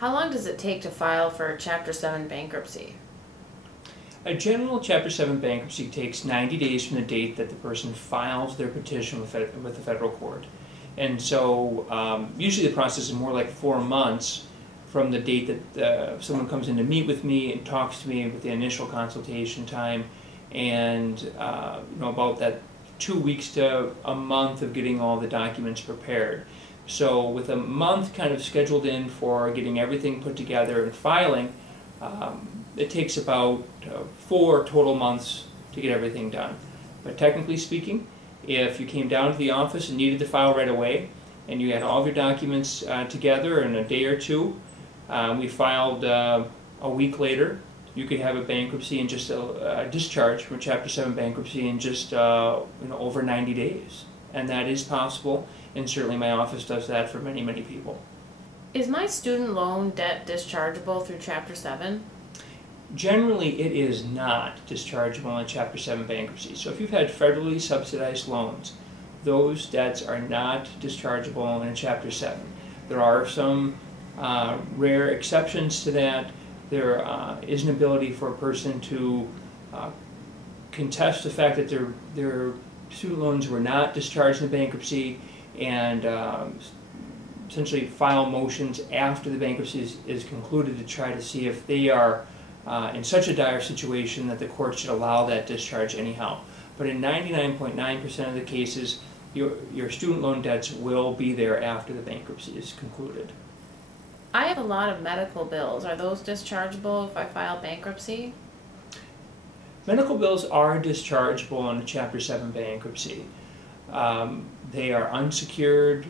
How long does it take to file for Chapter 7 bankruptcy? A general Chapter 7 bankruptcy takes 90 days from the date that the person files their petition with the federal court. And so usually the process is more like 4 months from the date that someone comes in to meet with me and talks to me with the initial consultation time, and about that 2 weeks to a month of getting all the documents prepared. So with a month kind of scheduled in for getting everything put together and filing, it takes about 4 total months to get everything done. But technically speaking, if you came down to the office and needed to file right away, and you had all of your documents together in a day or two, we filed a week later, you could have a bankruptcy and just a discharge from a Chapter 7 bankruptcy in just over 90 days. And that is possible, and certainly my office does that for many, many people. Is my student loan debt dischargeable through Chapter 7? Generally, it is not dischargeable in Chapter 7 bankruptcy. So if you've had federally subsidized loans, those debts are not dischargeable in Chapter 7. There are some rare exceptions to that. There is an ability for a person to contest the fact that their student loans were not discharged in bankruptcy and essentially file motions after the bankruptcy is concluded to try to see if they are in such a dire situation that the court should allow that discharge anyhow. But in 99.9% of the cases, your student loan debts will be there after the bankruptcy is concluded. I have a lot of medical bills. Are those dischargeable if I file bankruptcy? Medical bills are dischargeable in a Chapter 7 bankruptcy. They are unsecured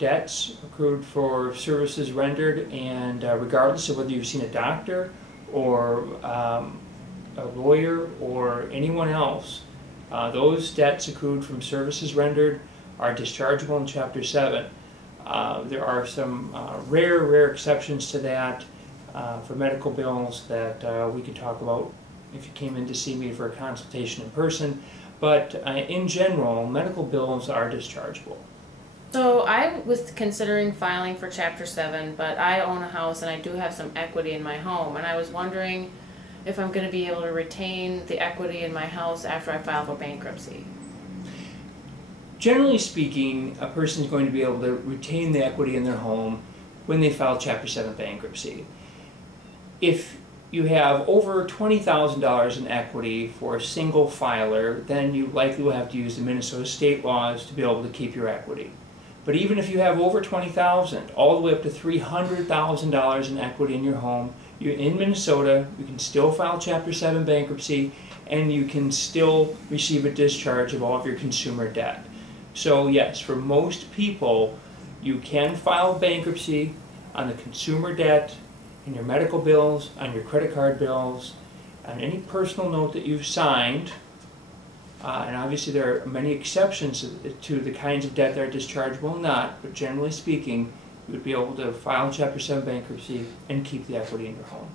debts accrued for services rendered, and regardless of whether you've seen a doctor or a lawyer or anyone else, those debts accrued from services rendered are dischargeable in Chapter 7. There are some rare exceptions to that for medical bills that we could talk about if you came in to see me for a consultation in person, but in general, medical bills are dischargeable. So I was considering filing for Chapter 7, but I own a house and I do have some equity in my home, and I was wondering if I'm going to be able to retain the equity in my house after I file for bankruptcy. Generally speaking, a person is going to be able to retain the equity in their home when they file Chapter 7 bankruptcy. If you have over $20,000 in equity for a single filer, then you likely will have to use the Minnesota state laws to be able to keep your equity. But even if you have over $20,000, all the way up to $300,000 in equity in your home, you're in Minnesota, you can still file Chapter 7 bankruptcy, and you can still receive a discharge of all of your consumer debt. So yes, for most people, you can file bankruptcy on the consumer debt, and your medical bills, on your credit card bills, on any personal note that you've signed. And obviously there are many exceptions to the kinds of debt that are dischargeable and not, but generally speaking, you would be able to file Chapter 7 bankruptcy and keep the equity in your home.